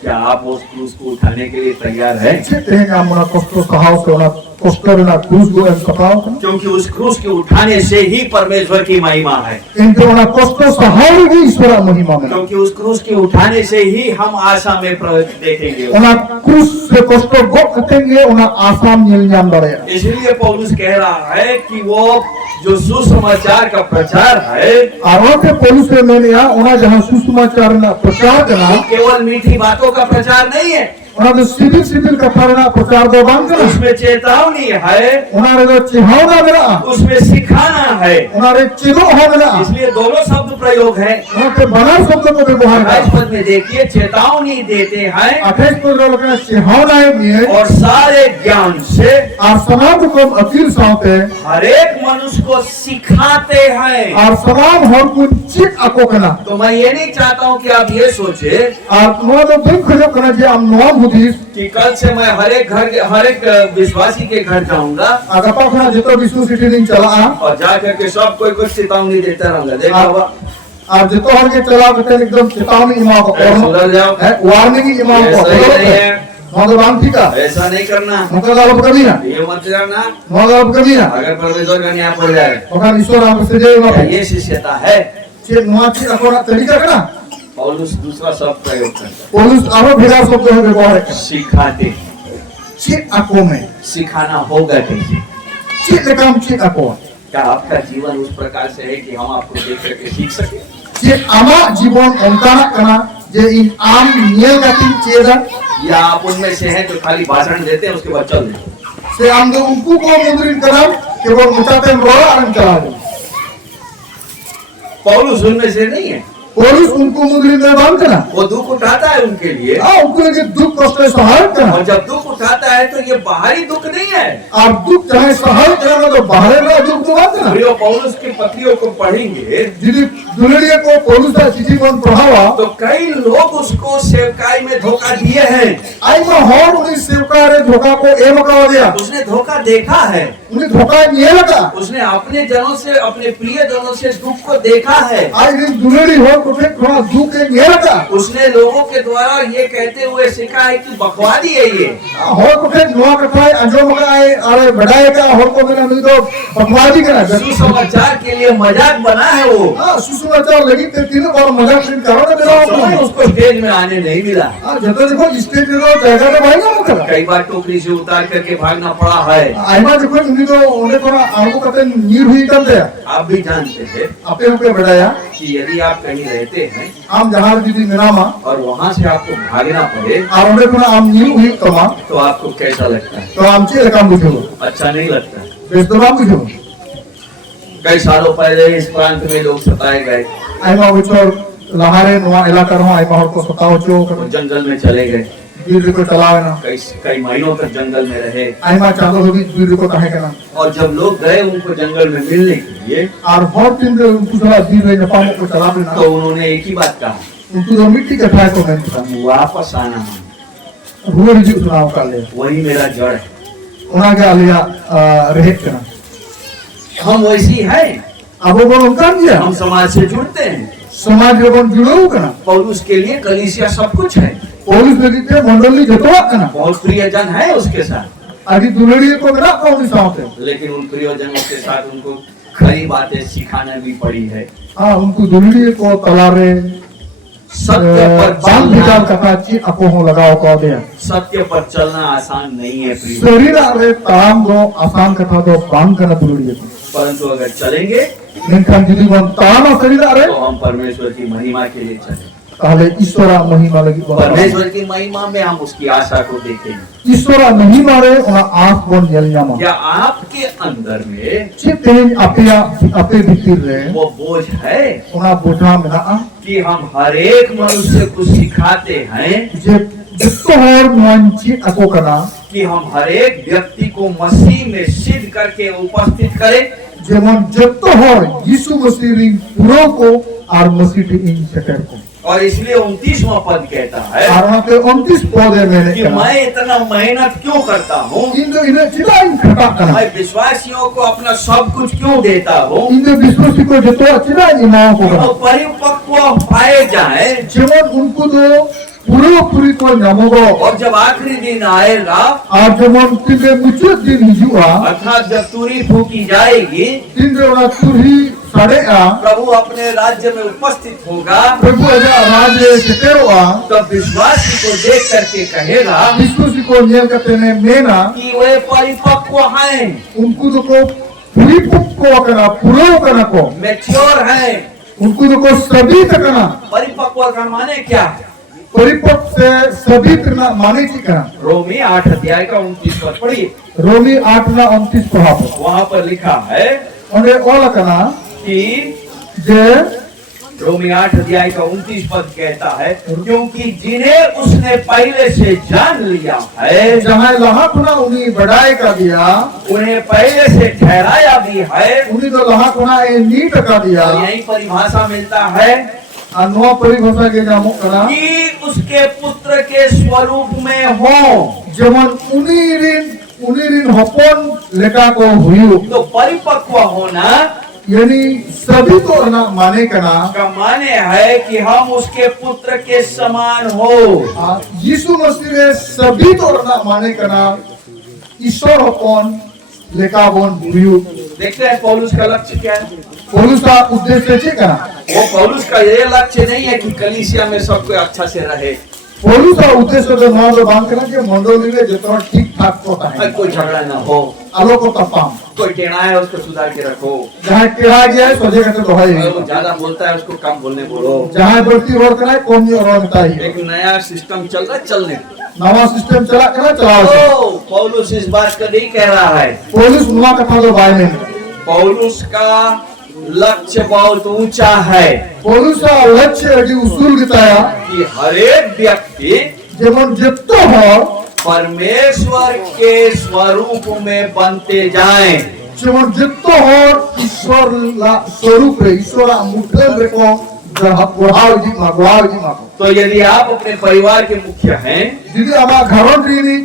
क्या आप उस क्रूस को उठाने के लिए तैयार हैं? क्योंकि उस क्रूस के उठाने से ही परमेश्वर की महिमा है। क्योंकि उस क्रूस के उठाने से ही हम आशा में देखेंगे। इसलिए पौलुस कह रहा है कि वो जो सुसमाचार का प्रचार है, केवल मीठी बातों का प्रचार नहीं है, उसमें चेतावनी है, उसमें सिखाना है। इसलिए दोनों शब्द प्रयोग है। 28 पद में देखिए, चेतावनी देते हैं और सारे ज्ञान से हर एक मनुष्य को सिखाते हैं। तो मैं ये नहीं चाहता हूँ कि आप ये सोचे कि कल से मैं हर एक विश्वासी के घर जाऊंगा और जाकर के सब कोई कुछ चेतावनी देता रहूंगा। देखा आप जितो हर के चला करते एकदम चेतावनी इमाम सुधर जाओ, वार्निंग इमाम ठीक है, ऐसा नहीं करना, कभी ना ये मत करना। कभी ना अगर परमेश्वर का न्याय पड़ जाए, ये शिष्यता है। तरीका ना पौलुस दूसरा शब्द प्रयोग करता है, पौलुस आरो भेड़ा शब्द है व्यवहार सिखाते। सिखाना होगा कैसे? क्या आपका जीवन उस प्रकार से है कि हम आपको देख करके सीख सके? जीवन या आप उनमें से हैं जो खाली भाषण देते हैं उसके बाद चल देते? पौलुस उनमें से नहीं है। पौलुस उनको मुद्रित करना, वो दुख उठाता है उनके लिए, उनके दुख कष्ट सहायक करना। और जब दुख उठाता है तो ये बाहरी दुख नहीं है, और दुख चाहे सहायक करना तो बाहर का दुख तो बात ना। पौलुस की पत्रियों को पढ़ेंगे दुल्हनिया को पौलुस का चिट्ठी कौन पढ़ावा तो कई लोग उसको सेवकाई में धोखा दिए हैं। आई में हर उन्हें सेवकाई धोखा को ए मका दिया, उसने धोखा देखा है, उन्हें धोखा नहीं लगा, उसने अपने जनों से, अपने प्रिय जनों से दुख को देखा है। आज दुल्हनी हो थोड़ा दुख नहीं लगा, उसने लोगों के द्वारा ये कहते हुए सीखा है कि बकवादी है ये, हो कुछ नुआ कथा है अंजो मका है, अरे बढ़ाए का हो को मेरा मिल तो बकवादी करा, सुसमाचार के लिए मजाक बना है वो। सुसमाचार लगी तीनों बार मजाक नहीं करो ना, उसको स्टेज में आने नहीं मिला। जब देखो स्टेज में जगह तो भाई ना, कई बार टोकरी से उतार करके भागना पड़ा है। आइमा देखो उन्हें तो उन्हें थोड़ा आंखों कते नीर हुई कर दिया। आप भी जानते हैं अपने ऊपर बढ़ाया कि यदि आप कहीं रहते हैं आम जहाज दीदी मिनामा और वहाँ से आपको भागना पड़े और उन्हें थोड़ा आम नीर हुई कमा, तो आपको कैसा लगता है? तो आम चीज़ काम बुझो, अच्छा नहीं लगता। बेस्तुराम बुझो। कई सालों पहले इस प्रांत में लोग सताए गए, आइमा बुझो लहारे नुआ इलाका रहो, आइमा और को सताओ चो जंगल में चले गए, वीर को चलावे ना, कई महीनों तक जंगल में रहे। आइमा चालो होगी वीर को कहे करना, और जब लोग गए उनको जंगल में मिलने के लिए, और हर दिन जो उनको सारा वीर ने पामो को चला बिना, तो उन्होंने एक ही बात कहा, उनको तो मिट्टी का ठाए को नहीं वापस आना, रूढ़ जी चुनाव कर ले, वही मेरा जड़ है। उन्हें क्या लिया रहे करना, हम वैसी है। अब वो उनका दिया, हम समाज से जुड़ते हैं, समाज लोगों जुड़ो करना। पौलुस के लिए कलीसिया सब कुछ है, पौलुस ने मंडली जतवा करना, बहुत प्रियजन है उसके साथ। आदि दुल्हनिया को मेरा कौन साथ है, लेकिन उन प्रियजनों के साथ उनको कई बातें सिखाना भी पड़ी है। हाँ, उनको दुल्हनिया को तलारे सत्य पर बाल विचार करना चाहिए, आपको हो लगाओ कह दिया। सत्य पर चलना आसान नहीं है प्रिय, शरीर आरे ताम दो आसान कथा दो बांग करना दुल्हनिया को, परंतु अगर चलेंगे लेकिन यदि हम ताम शरीर आरे तो हम परमेश्वर की महिमा के लिए चलें। ताले ईश्वरा महिमा लगी, परमेश्वर की महिमा में हम उसकी आशा को देखेंगे। ईश्वरा नहीं मारे उन्हें आँख बन जलना, क्या आपके अंदर में चित्तें अपने भीतर रहे वो बोझ है उन्हें बोझा मिला कि हम हर एक मनुष्य को सिखाते हैं जितो और मानची अको करना कि हम हर एक व्यक्ति को मसीह में सिद्ध करके उपस्थित करें, जेमन जितो और यीशु मसीह पूरा को और मसीह इन शकर को। और इसलिए 29वां पद कहता है और वहाँ पे 29 पद है मैंने कि मैं इतना मेहनत क्यों करता हूँ, इन्हें चिदा इन खटा करना, मैं विश्वासियों को अपना सब कुछ क्यों देता हूँ, इन्हें विश्वासी को जितो चिदा इमाम को वो परिपक्व पाए जाए, जेमन उनको तो पूरी को नमोगो और जब आखिरी दिन आएगा और जमन तिंदे मुचुत दिन हिजुआ अर्थात जब तुरी फूकी जाएगी, तिंदे ओना तुरही साडेआ प्रभु अपने राज्य में उपस्थित होगा, प्रभु अजा राजे सेतेरोआ तब विश्वासी को देख करके कहेगा विश्वासी को नेल कतेने मेना कि वे परिपक्व हैं, उनको तो को पूरी को कना पूरो कना को मैच्योर हैं। उनको तो को सभी कना परिपक्व का माने क्या है? परिपक्व से सभी करना माने की कना रोमी 8 अध्याय का 29 पद पढ़िए। रोमी 8 ना 29 पढ़ा वहाँ पर लिखा है ओने ओला कना कि जे रोमी 8 अध्याय का 29 पद कहता है, क्योंकि जिन्हें उसने पहले से जान लिया है जहाँ लहाकुना उन्हीं बढ़ाए का दिया उन्हें पहले से ठहराया भी है। उन्हीं तो लहाकुना ए नीट का दिया और यही परिभाषा मिलता है अनवा परिभाषा के नामों कना कि उसके पुत्र के स्वरूप में हो। जमन उन्हीं ऋण हपन लेका को हुई तो परिपक्व होना यानी सभी तो ना माने कना का माने है कि हम उसके पुत्र के समान हो। यीशु मसीह ने सभी तो ना माने कना ईश्वर हपन लेका बन हुई। देखते हैं पौलुस का लक्ष्य क्या है। पौलुस का उद्देश्य है कना वो पौलुस का ये लक्ष्य नहीं है कि कलीसिया में सब कोई अच्छा से रहे, पौलुस का उद्देश्य तो ना तो बांध करना कि मंडली में जितना ठीक ठाक होता है कोई झगड़ा ना हो, आलोक को तपाम कोई टेढ़ा है उसको सुधार के रखो, जहाँ टेढ़ा गया है सोचे कहते तो है अगर वो ज्यादा बोलता है उसको कम बोलने बोलो। जहाँ बढ़ती और करना है कौन नहीं और बताइए एक नया सिस्टम चल रहा है, चलने दो। नवा सिस्टम चला करना चलाओ तो पौलुस इस बात का नहीं कह रहा है। पौलुस नुआ कथा तो बाय में पौलुस का लक्ष्य बहुत ऊंचा है पौलुस का लक्ष्य अभी उसूल बताया कि हर एक व्यक्ति जब जितो हो परमेश्वर के स्वरूप में बनते जाएं। जब जितो हो ईश्वर स्वरूप रे ईश्वर मुठल रे को तो यदि आप अपने परिवार के मुख्य हैं, दीदी हमारा घरों रीनी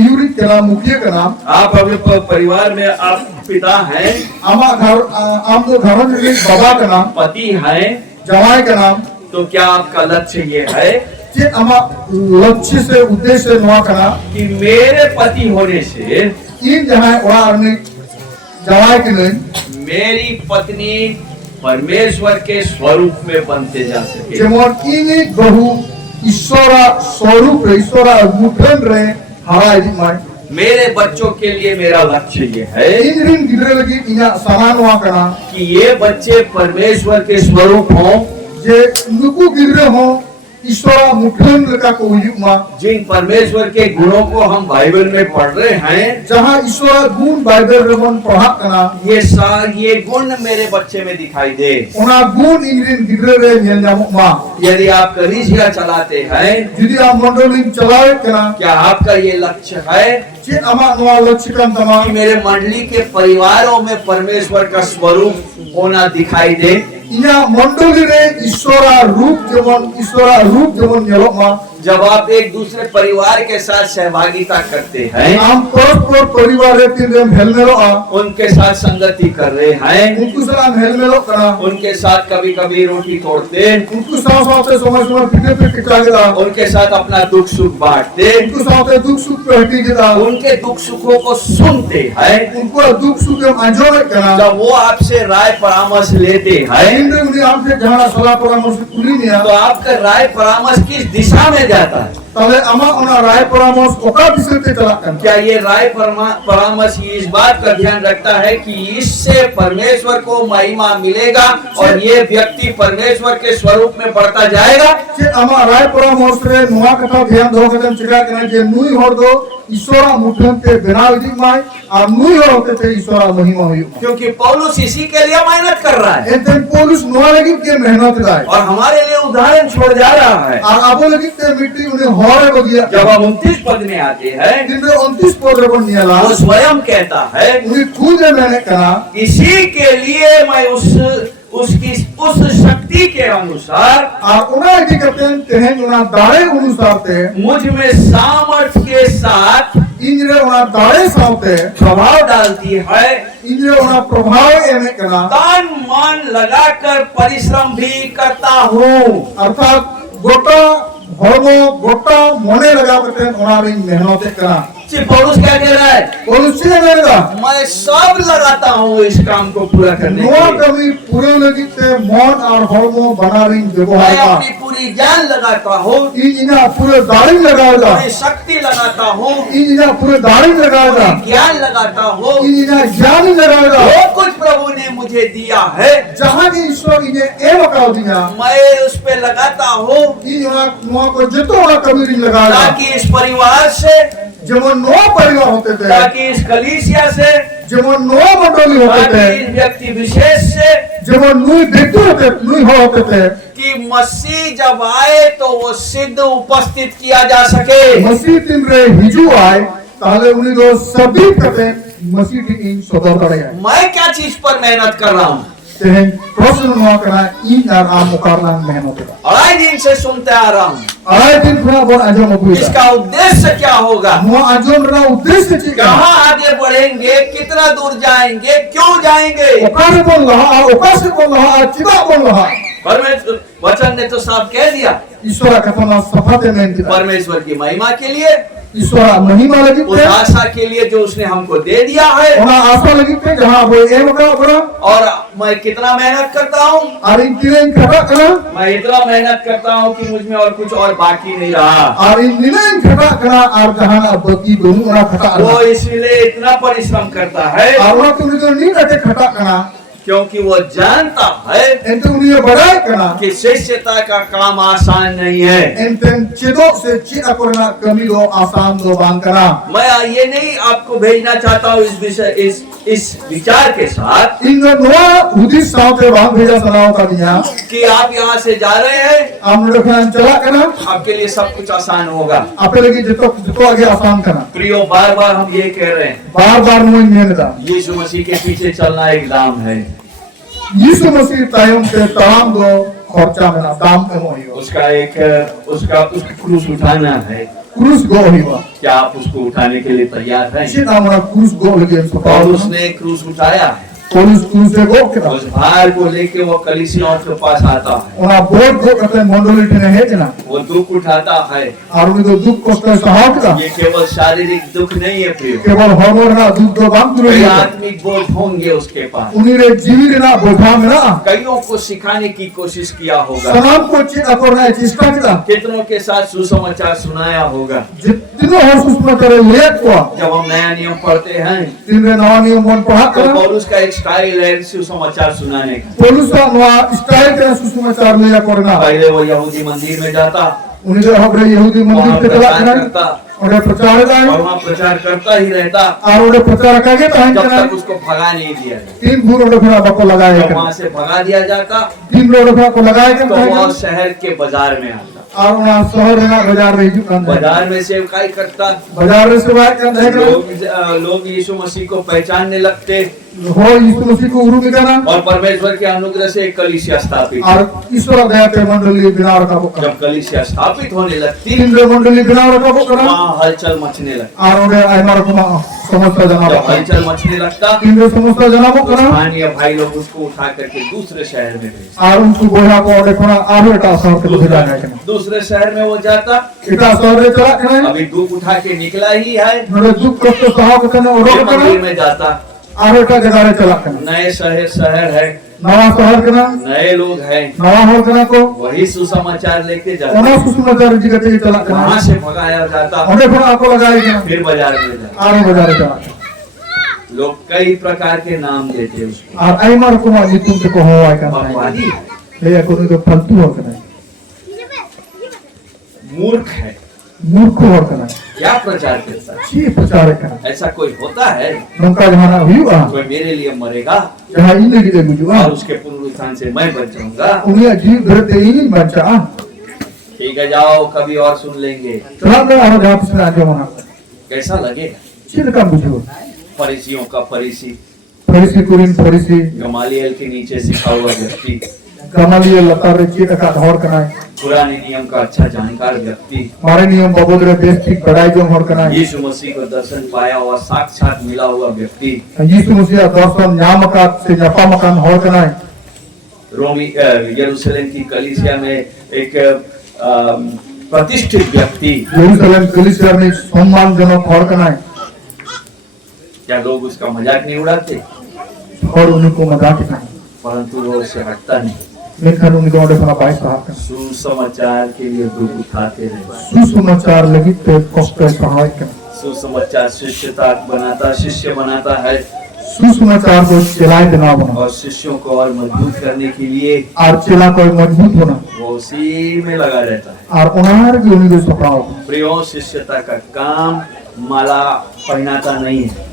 यूरिक के नाम मुखिया का नाम आप अपने परिवार में आप पिता हैं, हमारा घर हम तो घरों रीनी बाबा का नाम पति हैं, जवाई का नाम, तो क्या आपका लक्ष्य ये है कि हमारा लक्ष्य से उद्देश्य नुआ करना कि मेरे पति होने से इन जहाँ जवाई के नहीं मेरी पत्नी परमेश्वर के स्वरूप में बनते जा सके। जेमन इनी बहु ईश्वर स्वरूप रे ईश्वर मुठन रे हराई दी माय मेरे बच्चों के लिए मेरा लक्ष्य ये है इन रिन गिदरे लगी इना समान हुआ करना कि ये बच्चे परमेश्वर के स्वरूप हों, जे नुकु गिदरे हो ईश्वर मुठन का को युमा जिन परमेश्वर के गुणों को हम बाइबल में पढ़ रहे हैं, जहाँ ईश्वर गुण बाइबल रे मन पढ़ा करना ये गुण मेरे बच्चे में दिखाई दे। उना गुण इन रिन गिदरे रे नेल जामुमा यदि आप कलीसिया चलाते हैं, यदि आप मंडली चलाए करना क्या आपका ये लक्ष्य है जे अमा नुआ लक्ष्य का कि तमाम मेरे मंडली के परिवारों में परमेश्वर का स्वरूप होना दिखाई दे? इना मंडली रे ईश्वर रूप जमन नेलोमा जब आप एक दूसरे परिवार के साथ सहभागिता करते हैं, हम परस्पर परिवार रे तीन रे हेलमेलो आ उनके साथ संगति कर रहे हैं, उनको सलाम हेलमेलो करा उनके साथ कभी कभी रोटी तोड़ते, उनको साथ समय फिटे पे टिका गया उनके साथ अपना दुख सुख बांटते, उनको साथ दुख सुख पे हटी गया उनके दुख सुखों को सुनते हैं। उनको दुख सुख में आजोरे करा जब वो आपसे राय परामर्श लेते हैं, इन रे उन्हें हमसे जहां सलाह परामर्श कुली निया तो आपका राय परामर्श किस दिशा में जाता है? तले अमा उना राय परामर्श ओका विषय पे चला कर क्या ये राय परामर्श इस बात का ध्यान रखता है कि इससे परमेश्वर को महिमा मिलेगा और ये व्यक्ति परमेश्वर के स्वरूप में बढ़ता जाएगा? जे अमा राय परामर्श रे नुआ कथा ध्यान दो कदम चिका करना जे नुई होर दो ईश्वर मुठन पे बिना विधि माय आ नुई होर होते थे ईश्वर महिमा हुई क्योंकि पौलुस इसी के लिए मेहनत कर रहा है एतन पौलुस नुआ लगी के मेहनत लाए और हमारे लिए उदाहरण छोड़ जा रहा है। और आबो लगी के मिट्टी उन्हें होरे बगिया जब हम 29 पद में आते हैं, दिन रे 29 पद रे बनियाला वो स्वयं कहता है, उन्हें खुद मैंने कहा इसी के लिए मैं उस शक्ति के अनुसार और उन्हें की करते हैं तेहन उन्हें दाड़े अनुसार ते मुझ में सामर्थ्य के साथ इंद्र उन्हें दाड़े सावते प्रभाव डालती है। इंद्र उन्हें प्रभाव एमे करा तन मन लगाकर परिश्रम भी करता हूँ। अर्थात गोटा hormo gota mone laga kate ona ring mehnat kana जी पौलुस क्या कह रहा है? polus che menega मैं सब लगाता हूँ इस काम को पूरा करने के noa लिए। kami pure lagi te mon ar hormo bana ring मैं ବ୍ୟବହାର ka अपनी पूरी जान लगाता हूँ, ina pure daring lagaega पूरी शक्ति लगाता हूँ, ina pure daring lagaega पूरी ज्ञान लगाता हूँ, ina jani lagaega जो कुछ प्रभु ने मुझे दिया है jahan ki ishwar ine evakau dinya मैं उस पे लगाता हूँ, ina noa ko jeto ona kami ring lagaega ताकि इस परिवार से, जेमन नौ परिवार होते थे ताकि इस कलीसिया से, जेमन नौ मंडली होते ताकि थे इस व्यक्ति विशेष से, जेमन नुई व्यक्ति होते थे कि मसीह जब आए तो वो सिद्ध उपस्थित किया जा सके। मसीह दिन रे हिजू आए ताले उन्हीं दो सभी कहते मसीह की इन सदर करे आए मैं क्या चीज पर मेहनत कर रहा हूँ? तेरे प्रश्न नौ करा इन आर आम मुकाबला मेहनत होगा अढ़ाई दिन से सुनते आ रहा हूँ, आए दिन पूरा बहुत आजम अबुई इसका उद्देश्य क्या होगा, मुआ आजम ना उद्देश्य चीज़ कहाँ आगे बढ़ेंगे, कितना दूर जाएंगे, क्यों जाएंगे? ओकारे बोल रहा ओकासे बोल रहा चिदा बोल रहा परमेश्वर वचन ने तो साफ कह दिया, ईश्वर का तो सफाते में इंतजार परमेश्वर की महिमा के लिए, ईश्वर महिमा लगी उस आशा के लिए जो उसने हमको दे दिया है। ona आशा लगी थे जहाँ वो ये बड़ा बड़ा और मैं कितना मेहनत करता हूँ, और इन तीन खटा करा मैं इतना मेहनत करता हूँ कि मुझ में और कुछ और बाकी नहीं रहा। और इन नीले खटा करा और जहाँ अब की दोनों ona खटा वो इसलिए इतना परिश्रम करता है और वो तुम जो नहीं रहते खटा करा क्योंकि वो जानता है इनते उन्हें बड़ा करा कि शिष्यता का काम आसान नहीं है। इनते चिदो से चिदा करना कमी दो आसान दो बांग करा मैं ये नहीं आपको भेजना चाहता हूँ इस विषय इस विचार के साथ इन नोआ उदित साउते बांग भेजा सलाह का दिया कि आप यहाँ से जा रहे हैं, आप लोग चला करा आपके लिए सब कुछ आसान होगा। आपे लगी जितो जितो आगे आसान करा प्रियो, बार बार हम ये कह रहे हैं, बार बार मुझे मेहनता यीशु मसीह के पीछे चलना एक दाम है। यीशु मसीह तायम से तमाम दो खर्चा में ना दाम में होइयो उसका क्रूस उठाना है। क्रूस गो होइबा क्या आप उसको उठाने के लिए तैयार हैं? इसी नाम ना क्रूस गो लगे सो पौलुस ने क्रूस उठाया है। क्रूस क्रूस से गो के उस भार को लेके वो कलीसियाओं के पास आता है, ओना बोल गो कहते मंडली ठने है जना वो दुख उठाता है। और उनको दुख कष्ट सहाव का ये केवल शारीरिक दुख नहीं है प्रियो, केवल हरमोर ना दुख दो बाम दुरो कई आत्मिक बोझ होंगे उसके पास। उन्हीं रे जीवी रे ना बोझा में ना कईयों को सिखाने की कोशिश किया होगा, सलाम को चित करना चेष्टा किया कितनों के साथ सुसमाचार सुनाया होगा। जितने हर सुषमा करे लेट को जब हम नया नियम पढ़ते हैं तीन रे नवा नियम मन पढ़ा तो कर पौलुस का एक स्टाइल है सुसमाचार सुनाने का। पुलिस का नवा स्टाइल के सुषमाचार ले करना पहले वो यहूदी मंदिर में जाता उन्हीं रे हबरे यहूदी मंदिर वहाँ पे चला प्रचार करना करता और प्रचार का और वहाँ प्रचार करता ही रहता और उन्हें प्रचार करके ताहन जब करना तक उसको भगा नहीं दिया जाए। तीन भूर उन्हें फिर आपको लगाया जब वहाँ से भगा दिया जाता तीन लोग को लगाया तो के वो शहर के बाजार में आता, और उन्हें शहर में बाजार रही जो काम बाजार में सेवकाई करता। बाजार में सेवा करना है लोग यीशु मसीह को पहचानने लगते हो यीशु मसीह को उरू निकाला और परमेश्वर के अनुग्रह से एक कलीसिया स्थापित। और ईश्वर दया के मंडली बिना रखा को जब कलीसिया स्थापित होने लगती तीन रे मंडली बिना रखा को करा वहाँ हलचल मचने लगती। और उन्हें आइमार को समस्त जना जब हलचल मचने लगता तीन रे समस्त जना को तो करा स्थानीय भाई लोग उसको उठा करके दूसरे शहर में भेजते। और उनको बोला को और देखना आरो का शहर के भेजा जाए दूसरे शहर में वो जाता, इता शहर रे चला करना अभी दुख उठा के निकला ही है, नरे दुख कष्ट सहाव करना और फिर करना मंदिर में जाता। आरो का जगह रे चला करना नए शहर है, नवा शहर करना नए लोग हैं, नवा हो करना को वही सुसमाचार लेके जाता। ओना सुसमाचार जगह ते चला करना वहाँ से भगाया जाता, और देखो आपको लगाया करना फिर बाजार में जाता। आरो बाजार चला लोग कई प्रकार के नाम देते उसको, और आइमार को मा नितुम से को हो आए करना अपवादी, ले को तो फालतू हो करना मूर्ख है, मूर्ख हो करना क्या प्रचार करता है? छी प्रचार करना ऐसा कोई होता है? नंका जमाना हुआ कोई मेरे लिए मरेगा जहां इन गिरे बुजुआ और उसके पुनरुत्थान से मैं बच जाऊंगा। उन्हें जीव धरते ही नहीं बचा ठीक है, जाओ कभी और सुन लेंगे। चला मैं और जहां पिछले आगे होना कैसा लगेगा? चिर का बुझो फरीसियों का फरीसी, फरीसी कुरिन फरीसी गमालियल के नीचे सिखा हुआ व्यक्ति, कमालिए लता रे चिर का धौर करना पुराने नियम का अच्छा जानकार व्यक्ति, मारे नियम बाबूद रे देश ठीक बड़ाई जो होर करना यीशु मसीह को दर्शन पाया हुआ साक्षात मिला हुआ व्यक्ति, यीशु मसीह दर्शन नाम का से जपा मकान होर करना रोमी यरूशलेम की कलीसिया में एक प्रतिष्ठित व्यक्ति, यरूशलेम कलीसिया में सम्मानजनक हर कनाय क्या लोग उसका मजाक नहीं उड़ाते? और उनको मजाक नहीं, परंतु वो उससे हटता नहीं। मेनखान उनको ऑर्डर करना बाइस कहा सुसमाचार के लिए दुख उठाते रहे। सुसमाचार लगी तो कष्ट सहाय कर, सुसमाचार शिष्यता बनाता, शिष्य बनाता है, सुसमाचार को चलाए देना बना और शिष्यों को और मजबूत करने के लिए और चला को मजबूत होना वो उसी में लगा रहता है। और उन्हार की उन्हीं को सफाओ प्रियो, शिष्यता का काम माला पहनाता नहीं है।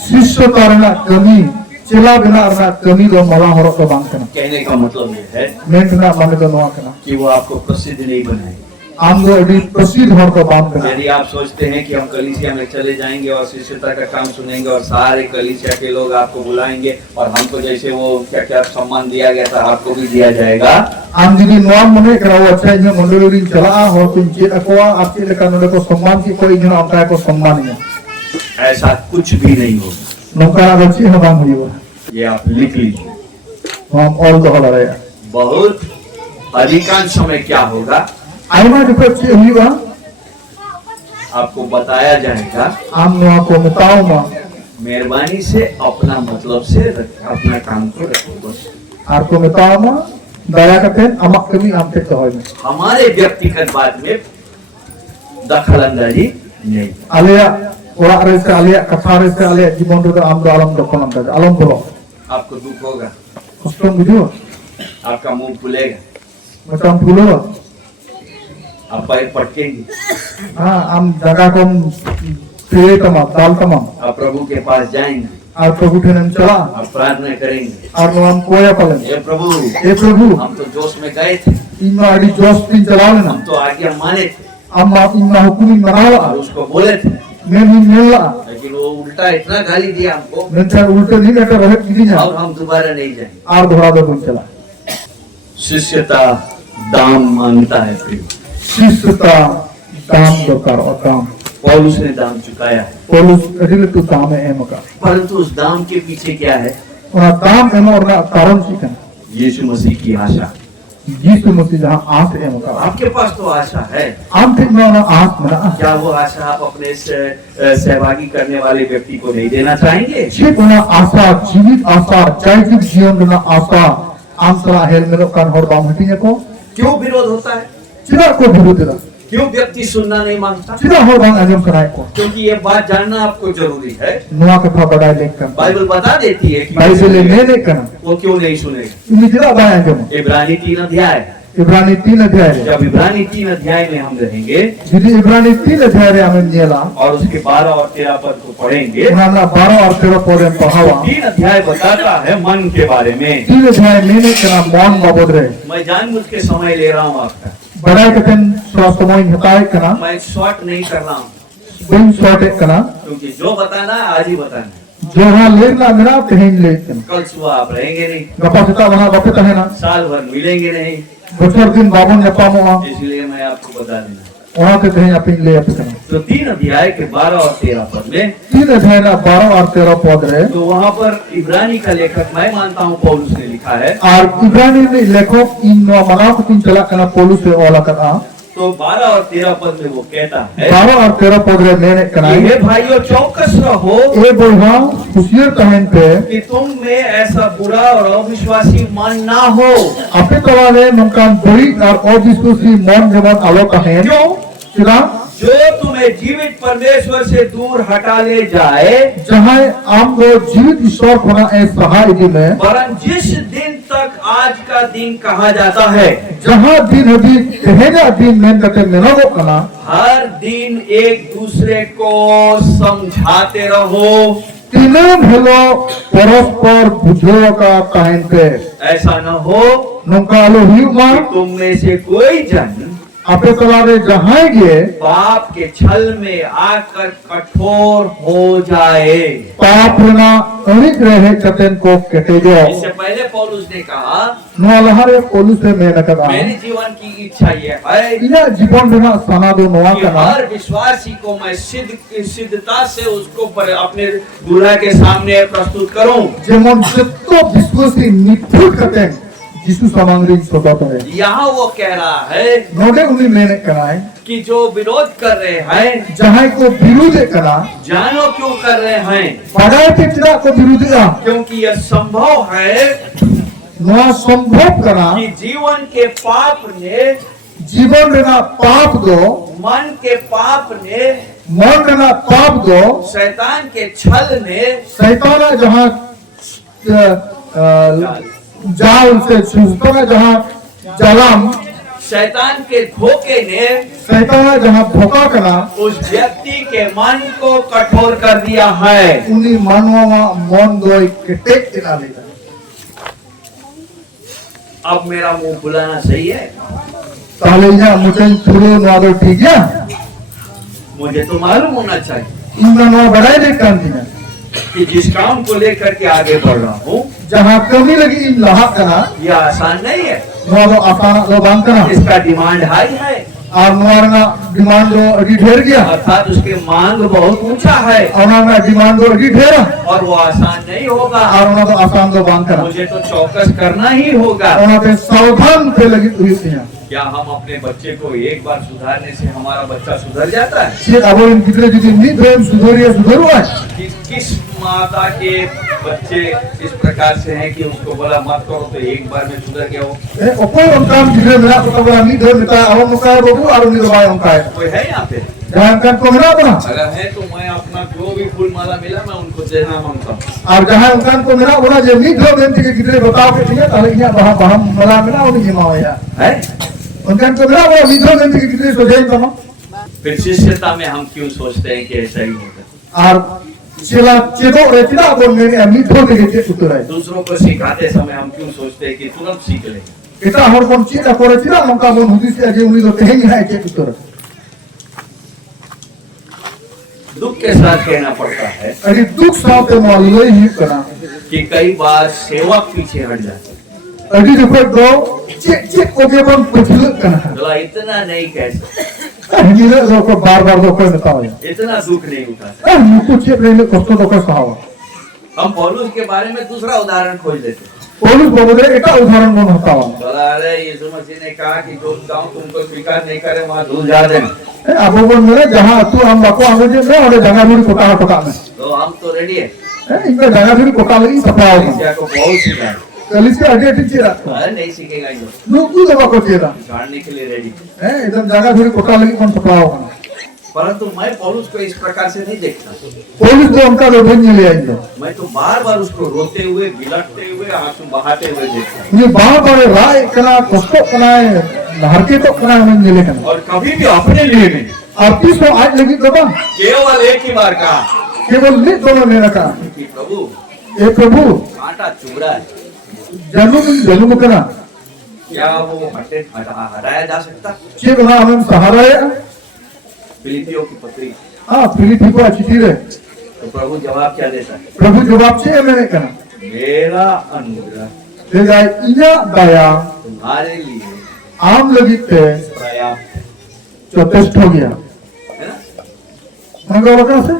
शिष्य करना कमी चला बिना अपना कमी को मला हरो को बांध करना, कहने का मतलब ये है मेन बिना माने को नवा करना कि वो आपको प्रसिद्ध नहीं बनाए। आम को अभी प्रसिद्ध हर को बांध करना। यदि आप सोचते हैं कि हम कलीसिया में चले जाएंगे और शिष्यता का काम सुनेंगे और सारे कलीसिया के लोग आपको बुलाएंगे और हमको जैसे वो क्या क्या सम्मान दिया गया था आपको भी दिया जाएगा, आम जिदी नवा मने करा वो अच्छा इन्हें मंडलों चला हो तुम चेत अकवा आपके लेकर नोले को सम्मान की कोई इन्हें अंका को सम्मान नहीं, ऐसा कुछ भी नहीं होगा। नौकरा बच्ची हम काम हुई वो ये आप लिख लीजिए। हम ऑल को हला रहे बहुत अधिकांश समय क्या होगा आइमा देखो चे हुई वा आपको बताया जाएगा। आम नवा को बताओ मां मेहरबानी से अपना मतलब से अपना काम को रखो बस। आर को बताओ मां दया करते अमक कमी आम ते कहो में हमारे व्यक्तिगत बात में दखल अंदाजी नहीं। आलिया ओरा रे से आलिया कथा रे से आलिया जीवन रो आम दो आलम दखल अंदाज आलम बोलो आपको दुख होगा, कष्ट बुझो आपका मुंह फूलेगा, macam pulo आप पैर पटकेंगे, हां आम जगह को प्रिय तमा दाल तमा आप प्रभु के पास जाएंगे, और प्रभु ठेनम चला आप प्रार्थना करेंगे, और हम कोया पालन हे प्रभु ए प्रभु हम तो जोश में गए थे, इमा अड़ी जोश तीन चला लेना हम तो आज्ञा माने थे अम्मा इमा हुकुमी मनावा और उसको बोले थे, मैं भी मिलला लेकिन वो उल्टा इतना गाली दिया हमको, मैं चाहे उल्टे नहीं लेकर रहे किसी अब हम दोबारा नहीं जाएंगे। और घोड़ा दो बन चला शिष्यता दाम मांगता है प्रिय। शिष्यता दाम दरकार और दाम पौलुस ने दाम चुकाया है, पौलुस अडिल तो दाम है एमका परंतु उस दाम के पीछे क्या है? और दाम एम और ना कारण सीखन यीशु मसीह की आशा। यीशु मसीह जहां आस एमका आपके पास तो आशा है, आम ठीक ना आस मना क्या वो आशा आप अपने सहभागी करने वाले व्यक्ति को नहीं देना चाहेंगे? छे गुना आशा जीवित आशा जैविक जीवन गुना आशा आम सला हेल मेलो कान हर बाम हटिने को क्यों विरोध होता है? चिरा को विरोध दा क्यों व्यक्ति सुनना नहीं मांगता? चिरा हर बाम आजम कराए को क्योंकि ये बात जानना आपको जरूरी है। नुआ कथा बड़ाई लेकर बाइबल बता देती है कि बाइबल में ले करना वो क्यों नहीं सुनेगा। इन्हीं चिरा बाय आजम इब्रानी 3 अध्याय, इब्रानी 3 अध्याय रे जब इब्रानी 3 अध्याय में हम रहेंगे यदि इब्रानी 3 अध्याय रे हम नियला और उसके 12 और 13 पद को पढ़ेंगे, उन्होंने 12 और 13 पद पढ़ावा 3 अध्याय बताता है मन के बारे में। 3 अध्याय मैंने कना मन बाबद रे मैं जानबूझ के समय ले रहा हूँ आपका, बड़ाई कतन समय हताए कना मैं शॉर्ट नहीं कर रहा हूँ, बिन शॉर्ट कना क्योंकि जो बताना है आज ही बताना है। जो हां लेना मेरा तेहन ले कना कल सुबह आप रहेंगे नहीं, गपा सता बना बपे तहेना साल भर मिलेंगे नहीं, बचर दिन बाबन ने पामोआ इसलिए मैं आपको बता देना। वहां के तेहन अपन ले अपन तो 3 अध्याय के 12 और 13 पद में 3 अध्याय ना 12 और 13 पद रे तो वहाँ पर इब्रानी का लेखक मैं मानता हूँ पौलुस ने लिखा है। और इब्रानी ने लेखक इन मना को तीन चला कना पौलुस से ओला करा तो 12 और 13 पद में वो कहता है 12 और 13 पद रे मैंने कना हे भाइयों चौकस रहो ए बोलवा खुशियर तहन पे कि तुम में ऐसा बुरा और अविश्वासी मन ना हो। आपे तवाले नमकान बड़ी और अविश्वासी मन जवन आलो तहन क्यों? चिरा जो तुम्हें जीवित परमेश्वर से दूर हटा ले जाए, जहां आम लोग जीवित ईश्वर बना ए सहाय दी में वरन जिस दिन तक आज का दिन कहा जाता है, जहां दिन अभी कहना दिन में कते मेना को कना हर दिन एक दूसरे को समझाते रहो। तीनों भेलो परस्पर बुझो का तहन पे ऐसा न हो नमकालो ही मान कि तुम में से कोई जन आपे तवाले जहां गए पाप के छल में आकर कठोर हो जाए। पाप ना अनिक रहे कतेन को कटे गयो इससे पहले पौलुस ने कहा नो लहरे पौलुस से मैं नकदा मेरी जीवन की इच्छा ये है इना जीवन बिना सना दो नोआ कि कना हर विश्वासी को मैं सिद्धता से उसको पर अपने दूल्हा के सामने प्रस्तुत करूं। जेमन जत्तो विश्वासी निपुण कतेन Yesus samangring sototo hai. यहाँ वो कह रहा है Node uni mene kanai. कि जो विरोध कर रहे हैं Jahai ko birudhe kana. जानो क्यों कर रहे हैं, Padai te tidak ko birudhe. क्योंकि यह संभव है Noa sambhav kana. कि जीवन के पाप ने, जीवन रेना पाप दो. मन के पाप ने, मन रेना पाप दो. शैतान के छल ने, शैताना जहाँ जाल से छूटता जहाँ जालम. शैतान के धोखे ने शैताना जहाँ धोखा करा. उस व्यक्ति के मन को कठोर कर दिया है। उन्हीं मानवा मन दोई केटेक दिला लेता. अब मेरा मुंह बुलाना सही है? ताले यहाँ मुझे थोड़ो नवादो ठीक है. मुझे तो मालूम होना चाहिए इंद्र नवा बढ़ाई दे कांति में. कि जिस काम को लेकर के आगे बढ़ रहा हूँ जहाँ कमी लगी इन लाहा करा. यह आसान नहीं है, नवादो आसान लो बांध करा. इसका डिमांड हाई है, और नवारना डिमांड दो अभी ढेर गया. अर्थात उसके मांग बहुत ऊंचा है और ना डिमांड दो अभी ढेर. और वो आसान नहीं होगा। और ना तो आसान दो बांध करा. मुझे तो चौकस करना ही होगा। और ना पे सावधान पे लगी हुई थी. क्या हम अपने बच्चे को एक बार सुधारने से हमारा बच्चा सुधर जाता है? चेत अब इन कितने जितने नहीं प्रेम सुधरिया सुधरुआ. किस माता के बच्चे इस प्रकार से हैं कि उसको बोला मत करो तो एक बार में सुधर गया हो? ओपन उनकाम जितने मिला तो बोला नहीं धर मिटा और मुकाय बाबू और उन्हीं दबाए उनका. कोई है यहाँ पे? जहाँ उनका को मिला अपना. अगर है तो मैं अपना जो भी फूल माला मिला मैं उनको देना मांगता हूँ। और जहाँ उनका को मिला बोला जब नहीं धर देते कि कितने बताओ के ठीक है. ताले यहाँ वहाँ वहाँ मिला मिला उन्हीं माया है उनका को मिला वो विधो देते कि कितने सोचे तमा. फिर शिष्यता में हम क्यों सोचते हैं कि ऐसा ही होगा? और चला चेतो रहती ना अब मैंने अभी धो के देते उत्तर है. दूसरों को सिखाते समय हम क्यों सोचते हैं कि तुरंत सीख ले? इतना हर कौन चीज करे थी ना उनका वो हुदी से अजय उन्हीं तो कहेंगे ना के उत्तर. दुख के साथ कहना पड़ता है अरे दुख साथ में मालूम ही करना कि कई बार सेवक पीछे हट जाते हैं। अभी जो कोई दो चेक चेक ओके बन पुछल करना. बोला इतना नहीं कह सकते, हिंदी में जो को बार-बार दो कोई बताओ. इतना दुख नहीं उठा सकते। मुझको चेक लेने कष्ट तो कैसा हुआ. हम पौलुस के बारे में दूसरा उदाहरण खोज लेते हैं। पौलुस बोले एक उदाहरण मन होता हुआ. बोला अरे यीशु मसीह ने कहा कि जो गाँव तुमको स्वीकार नहीं करे वहाँ धूल जा देना। अब वो मेरे जहाँ तू हम बाको आगे जे मैं और जगह भी कोटा कोटा में. तो हम तो रेडी है, इनका जगह भी कोटा लगी सफा होगा. कलिसिया को बहुत सीखा है। कलिस के आगे टीचर अरे नहीं सीखेगा ये, लोग कूद बाको चेरा झाड़ने के लिए रेडी। एकदम जगह भी कोटा लगी कौन सफा होगा. परंतु मैं पौलुस को इस प्रकार से नहीं देखता। पौलुस तो उनका रोबन ले आई. मैं तो बार बार उसको रोते हुए, बिलखते हुए, आंसू बहाते हुए देखता हूँ। ये बार-बार राय कना कष्ट कना हरके तो कना मन ले कना. और कभी भी अपने लिए नहीं, और तीसरा आज लगी तो बा केवल एक ही बार कहा केवल नहीं दोनों ने रखा. कि प्रभु ए प्रभु आटा चुभ रहा है, जन्म कना क्या वो हटाया जा सकता? चे बना हम सहारा है. फिलिपियों की पत्री। हाँ फिलिपी को अच्छी चीज है. तो प्रभु जवाब क्या देता है? प्रभु जवाब से मैंने कहा मेरा अनुग्रह ले जाए इना दया तुम्हारे लिए आम लगी थे पर्याप्त चौथेस्ट हो गया है ना। मंगवा का से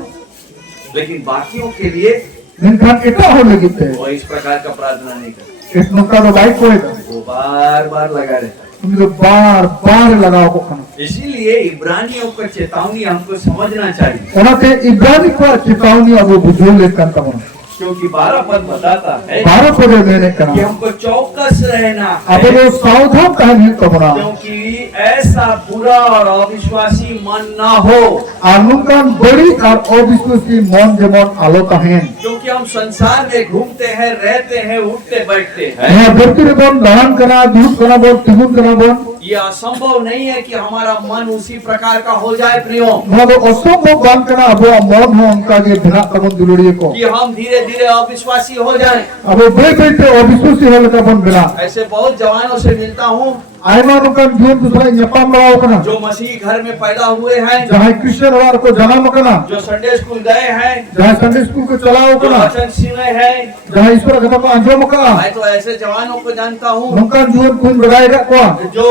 लेकिन बाकियों के लिए निखान कितना हो लगी थे. वो इस प्रकार का प्रार्थना नहीं करता, इस नुक्का तो बाइक को है वो बार बार लगा रहता है। तुम तो बार-बार लगाओ को खाना. इसीलिए इब्रानियों को चेतावनी हमको समझना चाहिए, उन्होंने इब्रानी को चेतावनी अब बुझो लेकर तब क्योंकि 12 पद बताता है 12 पद मैंने कि कहा हमको चौकस रहना अब है, वो सावधान कहानी कबना क्योंकि ऐसा बुरा और अविश्वासी मन ना हो। आनुकान बड़ी और अविश्वासी मन जेमन आलो कहें. क्योंकि हम संसार में घूमते हैं, रहते हैं, उठते बैठते हैं, यहाँ व्यक्ति ने बन दान करा दूध करा बोल तिमुन करा बोल. ये असंभव नहीं है कि हमारा मन उसी प्रकार का हो जाए प्रियो, वहाँ तो असंभव बान करा अब वो मन हो उनका ये बिना कबन दुलड़िए को कि हम धीरे धीरे अविश्वासी हो जाएं। अब वो बड़े बड़े अविश्वासी होने का बन बिना. ऐसे बहुत जवानों से मिलता हूँ, आयमा नुकान जुन कुसला nyapam baraw kana जो मसीह घर में पैदा हुए हैं, jahay Christian war ko janam kana जो संडे स्कूल गए हैं, jahay Sunday school ko chalao जो kana वचन सुने हैं। jahay Ishwar katha ko anjom ka मैं तो ऐसे जवानों को जानता हूँ नुकान जुन kun bagay ka ko जो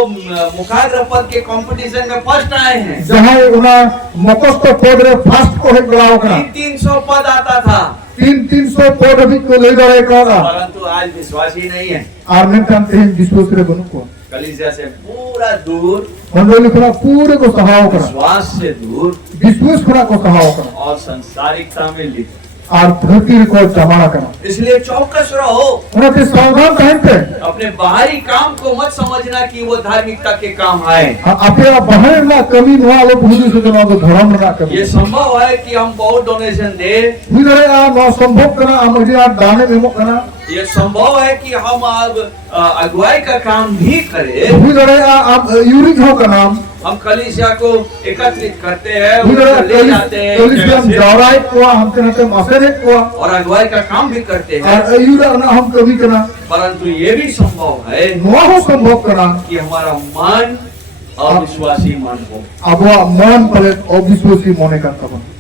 मुखाग्र पद के कंपटीशन में फर्स्ट आए हैं। jahay una mokosto podre first ko hek baraw kana 300 पद आता था, 300 pod abhi ko le daray ka परंतु आज विश्वासी नहीं है। ar menkan tehin disposre banu ko कलीसिया से पूरा दूर, mandoli khona pure ko sahaw kana विश्वास से दूर विश्वास khona को sahaw kana और संसारिकता में लिप्त। ar dhati ko jamana kana इसलिए चौकस रहो। unate सावधान रहते अपने बाहरी काम को मत समझना कि वो धार्मिकता के काम आए। apya bahar na kami no alo puju se jana to dharam na kami ये संभव है कि हम बहुत donation they, hudare a no sambhav kana amari a dane memo kana ये संभव है कि हम अब अगुवाई का काम भी करें। hudare a yurik ho kana हम कलीसिया को एकत्रित करते हैं, hudare उनको ले जाते हैं एक kalis जगह ham से, jawrai ko hamte nate masere ko और अगुवाई का काम भी करते हैं। ar yura na ham kami kana परंतु ये भी संभव है no ho sambhav kana कि हमारा मन अविश्वासी मन हो। abwa mon pale obviously mone kan tabon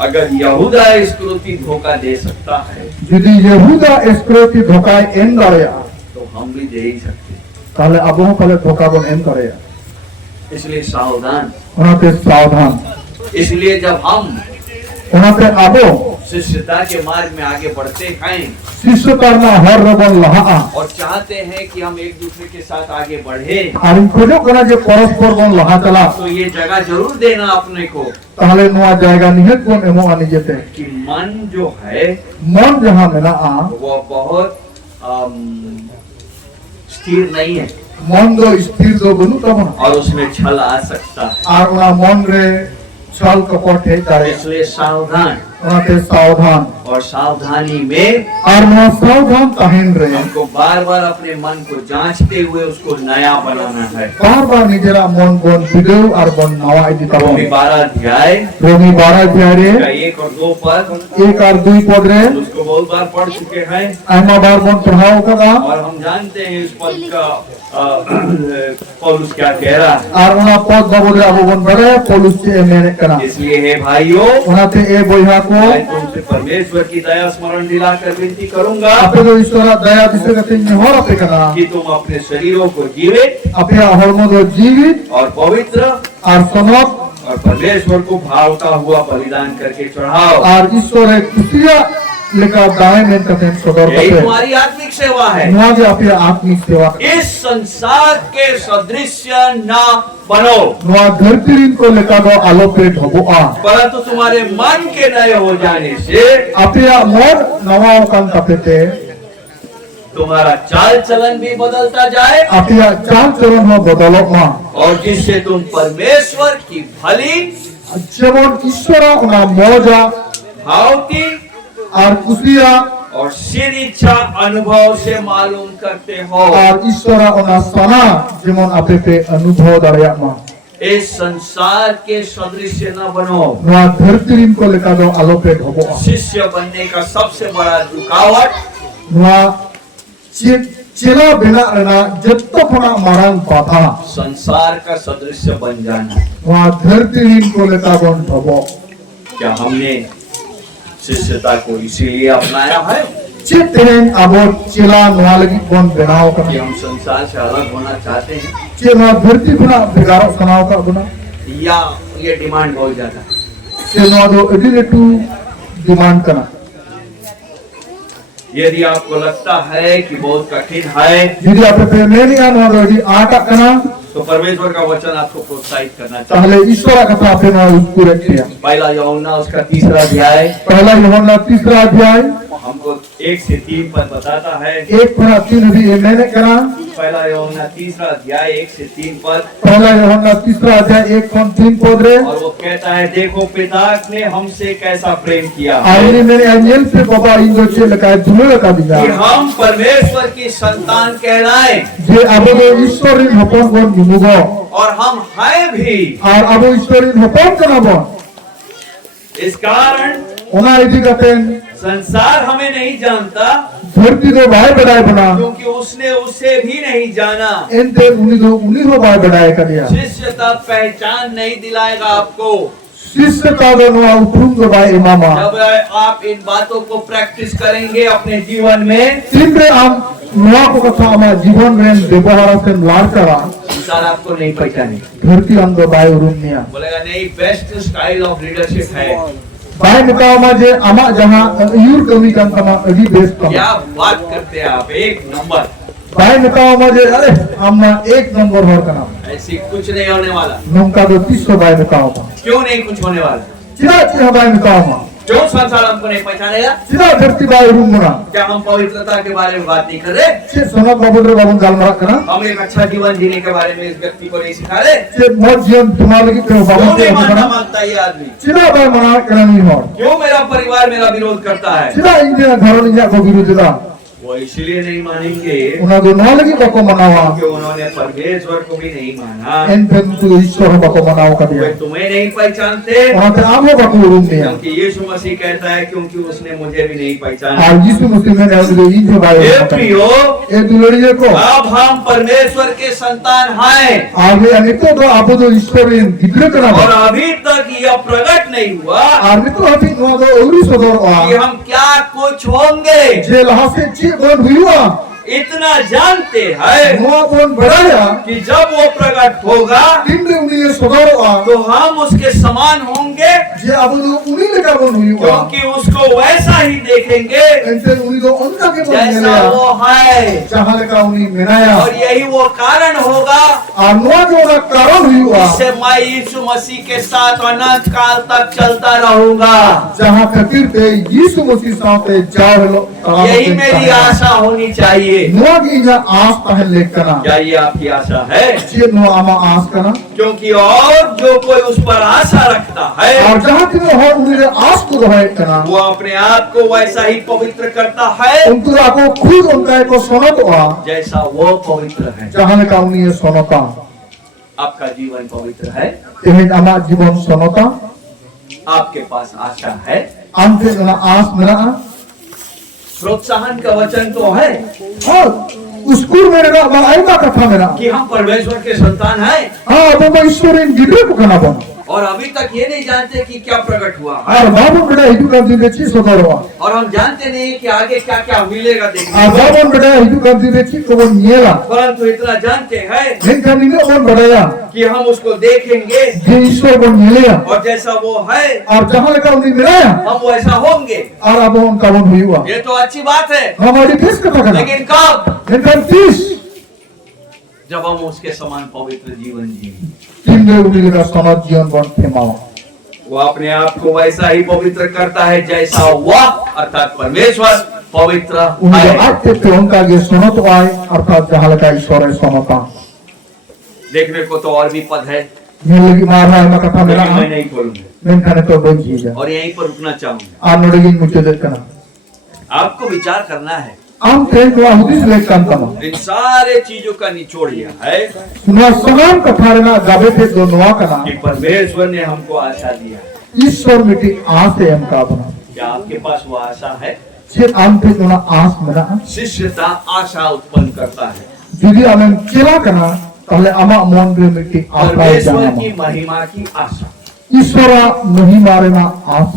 अगर यहूदा इस्करियोती धोखा दे सकता है jodi yehuda eskroti dhokai em daraya तो हम भी दे ही सकते हैं। tahle abo pale dhoka bon em daraya इसलिए सावधान। unate सावधान इसलिए जब हम unate abo शिष्यता के मार्ग में आगे बढ़ते हैं शिष्य करना हर रबन लहा और चाहते हैं कि हम एक दूसरे के साथ आगे बढ़े, আর खोजो कना जे परस्पर बन लहा चला तो ये जगह जरूर देना अपने को তাহলে নোয়া জায়গা নিহেত বন এমো আনি যেতে कि मन जो है মন যাহা মেনা আ वो बहुत स्थिर नहीं है মন দো স্থির দো বনু তখন और उसमें छल आ सकता है। আর ওনা মন রে ছল কপট হে তারে इसलिए सावधान। ওনাতে সাবধান और सावधानी में আর নোয়া সাবধান তাহেন রে हमको बार बार अपने मन को जांचते हुए उसको नया बनाना है। বারবার নিজেরা মন বন ভিডিও আর বন নওয়া দিতে হবে रोमी 12 अध्याय রোমি 12 অধ্যায়ে का 1 और 2 पद 1 আর 2 পদ রে उसको बहुत बार पढ़ चुके हैं আইমা বার বন পড়াও কদা और हम जानते हैं इस पद का पौलुस क्या कह रहा है। আর ওনা পদ বাবদে আবু বন বলে পৌলুস চে মেনে করা इसलिए हे भाइयों, ওনাতে এ বইহা কো मैं तुमसे परमेश्वर की दया स्मरण दिलाकर विनती करूंगा আপে তো ঈশ্বর দয়া দিছে গতে নিহর আপে করা कि तुम अपने शरीरों को जीवित আপে হরমদ জীবিত और पवित्र আর সনদ और परमेश्वर को भावता हुआ बलिदान करके चढ़ाओ। আর ঈশ্বরের খুশিয়া লেখা দায় মেন কতে সদর यही কতে तुम्हारी आत्मिक सेवा है। নোয়া যে আপে আত্মিক সেবা इस संसार के सदृश्य ना बनो, নোয়া ধরতিরিন কো লেখা দো আলোকেট হবো আ परंतु तुम्हारे मन के नए हो जाने से আপে মন নওয়াও কান তাপেতে तुम्हारा चाल चलन भी बदलता जाए আপে চাল চলন হ বদলক মা और जिससे तुम परमेश्वर की भली যেমন ঈশ্বর ওনা মজা भावती আর খুশিয়া और सिर इच्छा अनुभव से मालूम करते हो। আর ঈশ্বর ওনা সনা যেমন আপে অনুভব দাঁড়ায়া মা इस संसार के सदृश्य न बनो। নোয়া ধরতিরিন কো লেখা দো আলোকেট হবো আ शिष्य बनने का सबसे बड़ा रुकावट নোয়া চেলা বেনা রেনা যত ফনা মারাং বাধা संसार का सदृश्य बन जाना। নোয়া ধরতিরিন কো লেখা বন হবো क्या हमने शिष्यता को इसीलिए अपनाया है চেতেন আবর চেলা নোয়া লাগি বন বেনাও कि কা हम संसार से अलग होना चाहते हैं, চে নোয়া ধরতি ফনা বেগারো সনাও কা বনা या ये डिमांड बहुत ज्यादा है। চে নোয়া দো এডিলেটু ডিমান্ড করা यदि आपको लगता है कि बहुत कठिन है যদি আপে মেনিয়া নোয়া দো এডি আটা করা तो परमेश्वर का वचन आपको प्रोत्साहित करना चाहिए। তাহলে ঈশ্বর কথা আপে নোয়া উস্কুরে কিয়া पहला यूहन्ना उसका 3रा अध्याय पहला यूहन्ना 3रा अध्याय हमको 1 से 3 पद बताता है। 1 फना 3 भी मैंने करा पहला यूहन्ना 3रा अध्याय 1 से 3 पद पहला यूहन्ना 3रा अध्याय 1 फन 3 पद रे और वो कहता है, देखो पिता ने हमसे कैसा प्रेम किया आईने मेरे एंजल पे बाबा इंदो चे लगा दुले लगा दिया कि हम परमेश्वर की संतान कहलाएं जे आबो ईश्वरीन हपन कोन निमुगो और हम हैं भी। और आबो ईश्वरीन हपन कनाबो इस कारण ओना इदी कतेन संसार हमें नहीं जानता धरती दो बाय बड़ाई बना क्योंकि उसने उससे भी नहीं जाना। एंते उन्हीं हो बाय बड़ाई कर दिया। शिष्यता पहचान नहीं दिलाएगा आपको। शिष्यता दो नुआ उपरुम दो बाय इमामा। जब आप इन बातों को प्रैक्टिस करेंगे अपने जीवन में, तिंद्रे आम नुआ को कथा आमा जीवन में व्यवहार से लाड़ करा संसार आपको नहीं पहचाने। धरती हम दो बाय उरुमिया बोलेगा नहीं, बेस्ट स्टाइल ऑफ लीडरशिप है। बाय निकाओ माजे आमा जहां यूर कमी का तमा अभी बेस्ट कमा। क्या बात करते हैं आप, एक नंबर। बाय निकाओ माजे अरे आमा एक नंबर भर करना। ऐसी कुछ नहीं होने वाला। नौका दो 300 बाय निकाओ मा। क्यों नहीं कुछ होने वाला? चिरा बाय निकाओ मा। क्यों संसार हमको नहीं पहचानेगा? चिरा धरती बाय उरुमना। क्या हम पवित्रता के बारे में बात नहीं कर रहे? चे सोना बाबूरे बाबून जालमरा करना। हम एक अच्छा जीवन जीने के बारे में इस व्यक्ति को नहीं सिखा रहे? चे मोर जीवन तुम्हारे लगी तो क्यों बाबून नहीं के मानना बना। मानता ये आदमी? चिरा बाय मना करना नहीं हो। क्यों मेरा परिवार मेरा विरोध करता है? चिरा इंडिया घरों निजा को विरोधता। वो इसलिए नहीं मानेंगे उन्हें दो नौ लगी बाको मनावा। क्योंकि उन्होंने परमेश्वर को भी नहीं माना। इन फिर तो ईश्वर बाको मनाओ कर दिया। वे तुम्हें नहीं पहचानते। वहाँ पे आमो बाको उरुम दिया। क्योंकि यीशु मसीह कहता है क्योंकि उसने मुझे भी नहीं पहचाना। और यीशु मसीह ने उन्हें इंजो बाय हे प्रियो, ए दुलड़िये को अब हम परमेश्वर के संतान हैं आगे अनेकों तो आपो तो ईश्वर इन गिद्रे करना। और अभी तक यह प्रकट नहीं हुआ आगे तो अभी नुआ दो औरी सदर कि आ। हम क्या कुछ होंगे। जे लहा से ची बन हुआ। इतना जानते हैं नुआ बन बढ़ाया। कि जब वो प्रकट होगा तिंद्रे उन्हें सदर आ। तो हम उसके समान होंगे, जे आपो तो उन्हीं लेकर बन हुआ। क्योंकि उसको वैसा ही देखेंगे इनसे उन्हीं तो उनका के बन जैसा गया। वो है। जहाँ लेकर उन्हीं मिलाया। और यही वो कारण होगा और नुआ के उन्हें कारण हुआ। जिससे मैं यीशु मसीह के साथ अनंत काल तक चलता रहूंगा। जहाँ खातिर पे यीशु मसीह साथे जाओ। यही मेरी आशा होनी चाहिए। नुआ की यहाँ आस तहल लेकर करना। क्या ये आपकी आशा है? ये नुआ आमा आस करना। क्योंकि और जो कोई उस पर आशा रखता है और जहाँ तुम्हें हो उन्हें आस को दोहराए करना। वो अपने आप को वैसा ही पवित्र करता है उनको आपको खुद उनका को सोना तो आ। जैसा वो पवित्र है। जहाँ लेकर उन्हें सोनता। आपका जीवन पवित्र है? यह आमा जीवन सोनता। आपके पास आशा है? आम के उन्हें आस मिला। प्रोत्साहन का वचन तो है और स्कूल में लगा बाई का कथा मेरा कि हम परमेश्वर के संतान हैं। हाँ अब मैं ईश्वर इन गिरे को करना बन। और अभी तक ये नहीं जानते कि क्या प्रकट हुआ। और बाबू बेटा हिंदू का दिन देखी सदर हुआ। और हम जानते नहीं कि आगे क्या क्या मिलेगा देखने और को। बाबू बेटा हिंदू का दिन देखी को वो नियला। परंतु इतना जानते हैं इनका निने वो बढ़ाया कि हम उसको देखेंगे ये ईश्वर को नियला। और जैसा वो है और जहाँ लेकर उन्हें मिलाया हम वैसा होंगे। और अब उनका वो हुआ। ये तो अच्छी बात है, हमारी किस कथा करना। लेकिन कब? इनका 30 जब हम उसके समान पवित्र जीवन जिएंगे। तीन में उन्हीं का समाज जीवन बन थे माँ। वो अपने आप को वैसा ही पवित्र करता है जैसा वह अर्थात परमेश्वर पवित्र उन्हें है। आते थे उनका ये सोना तो आए अर्थात जहाँ लेकर ईश्वर है सोनता। देखने को तो और भी पद है, मिल लगी मार रहा है मैं कथा मेरा। लेकिन मैं नहीं खोलूंगा मैं खाने तो बन जी और यहीं पर रुकना चाहूंगा। आप नोड़ेगी मुझे देखना। आपको विचार करना है। आम ट्रेन को आहुदिस लेकर तमा। इन सारे चीजों का निचोड़ यह है सुना समान कथा रहना गावे थे दो नुआ करना। कि परमेश्वर ने हमको आशा दिया। ईश्वर मिट्टी आस है हमका बना। क्या आपके पास वो आशा है? सिर्फ आम थे दोना आस मिला। शिष्यता आशा उत्पन्न करता है। यदि हमें केला करना पहले अमा मन रे मिट्टी आस परमेश्वर की महिमा की आशा ईश्वरा नहीं मारे ना आस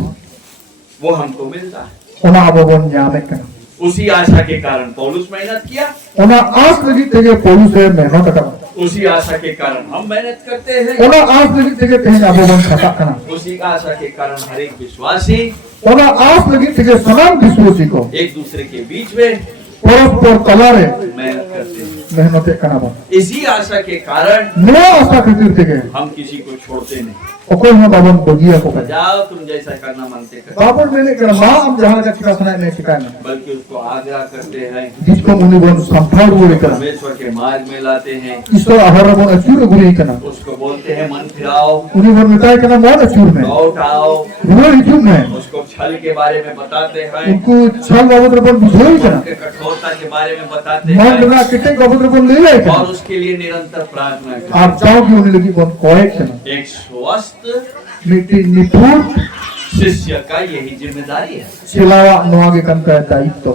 वो हमको मिलता है। उना अब वन जाने करना। उसी आशा के कारण पौलुस मेहनत किया। उना आस लगी तेगे पोलूस है मेहनत करना। उसी आशा के कारण हम मेहनत करते हैं। उना आस लगी तेगे तेगे अब वन खता करना। उसी आशा के कारण हर एक विश्वासी उना आस लगी तेगे समान विश्वासी को एक दूसरे के बीच में परस्पर कलारे मेहनत करते हैं। मेहनत करना बन। इसी आशा के कारण नया आशा खातिर तेगे हम किसी को छोड़ते नहीं। ओकोई हम बाबन बगिया को कर। जाओ तुम जैसा करना मांगते कर, बाबन मैंने कर मां हम जहां का ठिकाना सुनाए नहीं ठिकाना। बल्कि उसको आग्रह करते हैं। जिसको मुनि बन संभाल हुए कर। परमेश्वर के मार्ग में लाते हैं। ईश्वर आहार बन अचूर गुरी करना। उसको बोलते हैं मन फिराओ, उन्हीं बन मिटाई करना मन अचूर में। लौट आओ। वो इचूर में उसको छल के बारे में बताते हैं। उनको छल बाबत रबन बुझोई करना। उनके कठोरता के बारे में बताते मन हैं बना किटे बाबत रबन ले ले और करना। उसके लिए निरंतर प्रार्थना करते आप जाओ कि उन्हें लगी बन कोई करना। हैं। एक स्वस्थ मिट्टी निपुण शिष्य का यही जिम्मेदारी है। सिलावा नुआगे कन का दायित्व।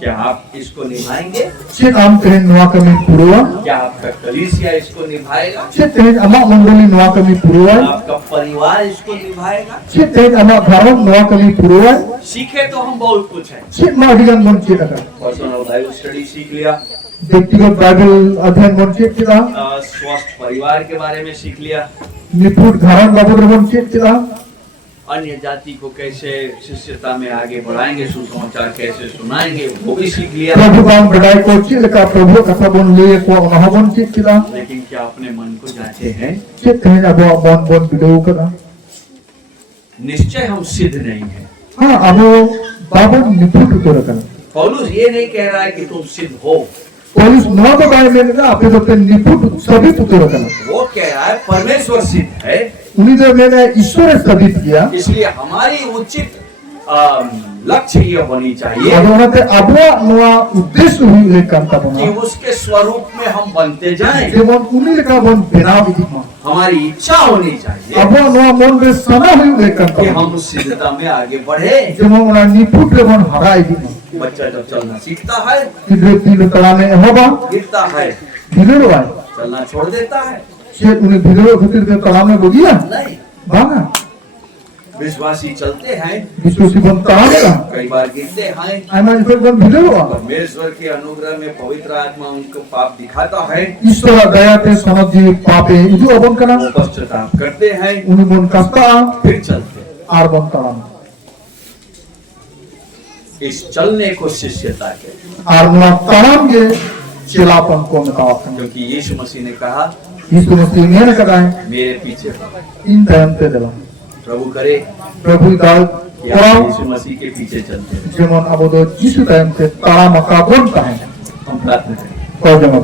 क्या आप इसको निभाएंगे? Chet am tehen noa kami purua. क्या आपका कलीसिया इसको निभाएगा? Chet tehen ama mandali noa kami purua. आपका परिवार इसको निभाएगा? Chet tehen ama gharon noa kami purua. सीखे तो हम बहुत कुछ है। Chet ma adigan bon chet akan. Personal Bible study सीख लिया, व्यक्तिगत बाइबल अध्ययन bon chet kita. स्वस्थ परिवार के बारे में सीख लिया, निपुट gharon babod bon chet kita. अन्य जाति को कैसे शिष्यता में आगे बढ़ाएंगे, सुसमाचार कैसे सुनाएंगे, वो भी सीख लिया। प्रभु बाम बढ़ाई को chet leka प्रभु kata bon le ko ona bon chet kita. लेकिन क्या अपने मन को जांचे हैं? Chet tehen abo bon bidau kada. निश्चय हम सिद्ध नहीं हैं। हाँ abo babon निपुट utor kana. पौलुस ये नहीं कह रहा है कि तुम सिद्ध हो, Polis noa ko bae mene na ape to निपुट सभी utor kana. वो कह रहा है परमेश्वर सिद्ध है, उन्हीं ने मैंने ईश्वर स्थापित किया। इसलिए हमारी उचित लक्ष्य ये होनी चाहिए अदोनते अबुआ नोआ उद्देश्य हुई ले काम का कि बना। उसके स्वरूप में हम बनते जाएं। जेमन उन्हीं का बन बिना विधिमा। हमारी इच्छा होनी चाहिए अबुआ नोआ मन में सना हुई ले काम कि का। हम उस सिद्धता में आगे बढ़े। जेमन उन्हें निपुट ले बन हराई दिमा। बच्चा जब चलना सीखता है, दिल तला में होगा। गिरता है, भिड़ो आए। चलना छोड़ देता है, शेर उन्हें भिड़ो फिर के तला में बोलिया। नहीं। बाना। विश्वासी चलते हैं, विश्वासी बन तला में। कई बार गिरते हैं, आयमान फिर बन भिड़ो आ। परमेश्वर के अनुग्रह में पवित्र आत्मा उनको पाप दिखाता है, ईश्वर दया ते सनजी पापे इजु अबन कना। वो पश्चाताप करते हैं, उन्हें बन कस्ता फिर चलते हैं। आर बन तला में। इस चलने को शिष्यता कहते हैं, आर नोआ तलाम के चेलापन को मिटावत। क्योंकि यीशु मसीह ने कहा, यीशु मसीह ने कहा है मेरे पीछे आओ। इन टाइम पे दिला प्रभु करे प्रभु दाल कि आप यीशु मसीह के पीछे चलते हैं। जेमन अब तो यीशु टाइम से तारा मका बनता है हम प्रार्थना करें। और जमा